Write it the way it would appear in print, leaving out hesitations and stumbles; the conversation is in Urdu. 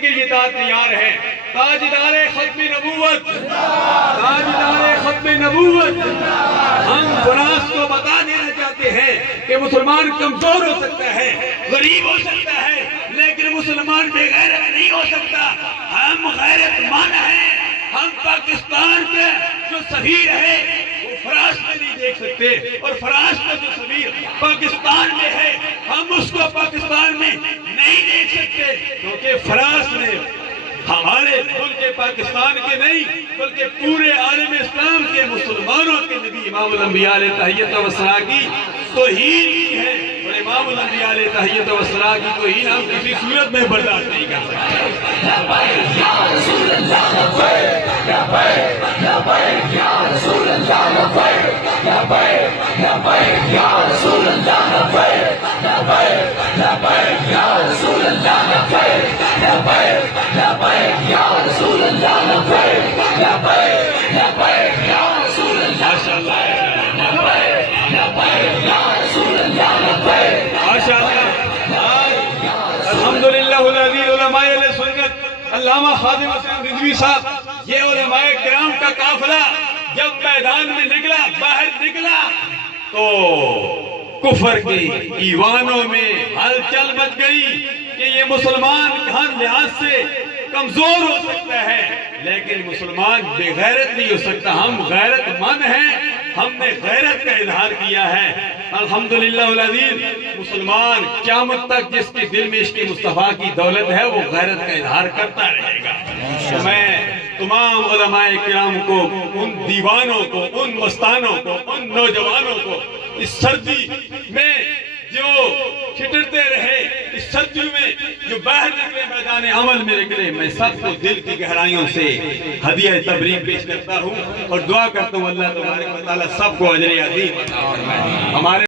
کے لیے تیار ہیں۔ تاجدار ختم نبوت، تاجدار ختم نبوت، ہم فراز کو بتا دینا چاہتے ہیں کہ مسلمان کمزور ہو سکتا ہے، غریب ہو سکتا ہے، لیکن مسلمان بے غیرت نہیں ہو سکتا۔ ہم غیرت مند ہیں۔ ہم پاکستان کے جو سفیر ہے وہ فراز میں نہیں دیکھ سکتے، اور فراز کا جو سفیر پاکستان میں ہے ہم اس کو پاکستان میں نہیں دیکھ سکتے، کیونکہ فراز میں ہمارے ملک پاکستان کے نہیں بلکہ پورے عالم اسلام کے مسلمانوں کے نبی امام الانبیاء علیہ تحیت و ثناء کی توہین کی ہے، اور امام الانبیاء علیہ تحیت و ثناء کی توہین ہم کسی صورت میں برداشت نہیں کر سکتے۔ الحمدللہ الذی علماء اہل سنت علامہ خادم حسین رضوی صاحب، یہ علماء کرام کا قافلہ جب میدان میں نکلا، باہر نکلا تو کفر کی ایوانوں میں ہلچل مچ گئی کہ یہ مسلمان ہر لحاظ سے کمزور ہو سکتا ہے لیکن مسلمان بے غیرت نہیں ہو سکتا۔ ہم غیرت مند ہیں، ہم نے غیرت کا اظہار کیا ہے۔ الحمدللہ العزیز، مسلمان قیامت تک جس کے دل میں عشق مصطفیٰ کی دولت ہے وہ غیرت کا اظہار کرتا رہے گا۔ میں تمام علماء کرام کو، ان دیوانوں کو، ان مستانوں کو، ان نوجوانوں کو اس سردی میں جو چھٹرتے رہے، اس سردی میں جو باہر نکلے، میدان عمل میں نکلے، میں سب کو دل کی گہرائیوں سے ہدیہ تبریک پیش کرتا ہوں اور دعا کرتا ہوں اللہ تبارک و تعالیٰ سب کو اجر عظیم عطا فرمائے۔ ہمارے